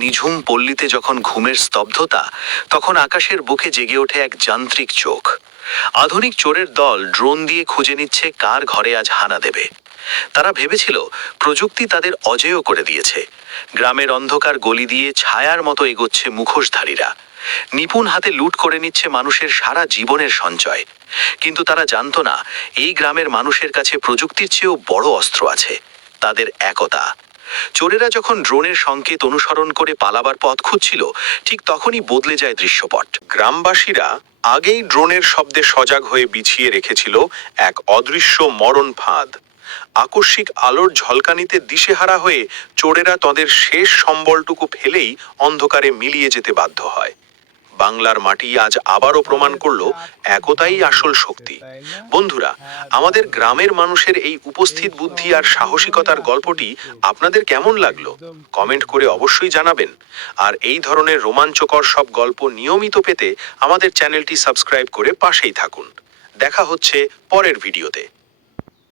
নিঝুম পল্লীতে যখন ঘুমের স্তব্ধতা, তখন আকাশের বুকে জেগে ওঠে এক যান্ত্রিক চোখ। আধুনিক চোরের দল ড্রোন দিয়ে খুঁজে নিচ্ছে কার ঘরে আজ হানা দেবে। তারা ভেবেছিল প্রযুক্তি তাদের অজেয় করে দিয়েছে। গ্রামের অন্ধকার গলি দিয়ে ছায়ার মতো এগোচ্ছে মুখোশধারীরা, নিপুণ হাতে লুট করে নিচ্ছে মানুষের সারা জীবনের সঞ্চয়। কিন্তু তারা জানতো না, এই গ্রামের মানুষের কাছে প্রযুক্তির চেয়েও বড় অস্ত্র আছে, তাদের একতা। চোরেরা যখন ড্রোনের সংকেত অনুসরণ করে পালাবার পথ খুঁজছিল, ঠিক তখনই বদলে যায় দৃশ্যপট। গ্রামবাসীরা আগেই ড্রোনের শব্দে সজাগ হয়ে বিছিয়ে রেখেছিল এক অদৃশ্য মরণ ফাঁদ। আকস্মিক আলোর ঝলকানিতে দিশেহারা হয়ে চোরেরা তাদের শেষ সম্বলটুকু ফেলেই অন্ধকারে মিলিয়ে যেতে বাধ্য হয়। বাংলার মাটি আজ আবারও প্রমাণ করল একতাই আসল শক্তি। বন্ধুরা, আমাদের গ্রামের মানুষের এই উপস্থিত বুদ্ধি আর সাহসিকতার গল্পটি আপনাদের কেমন লাগলো কমেন্ট করে অবশ্যই জানাবেন। আর এই ধরনের রোমাঞ্চকর সব গল্প নিয়মিত পেতে আমাদের চ্যানেলটি সাবস্ক্রাইব করে পাশেই থাকুন। দেখা হচ্ছে পরের ভিডিওতে।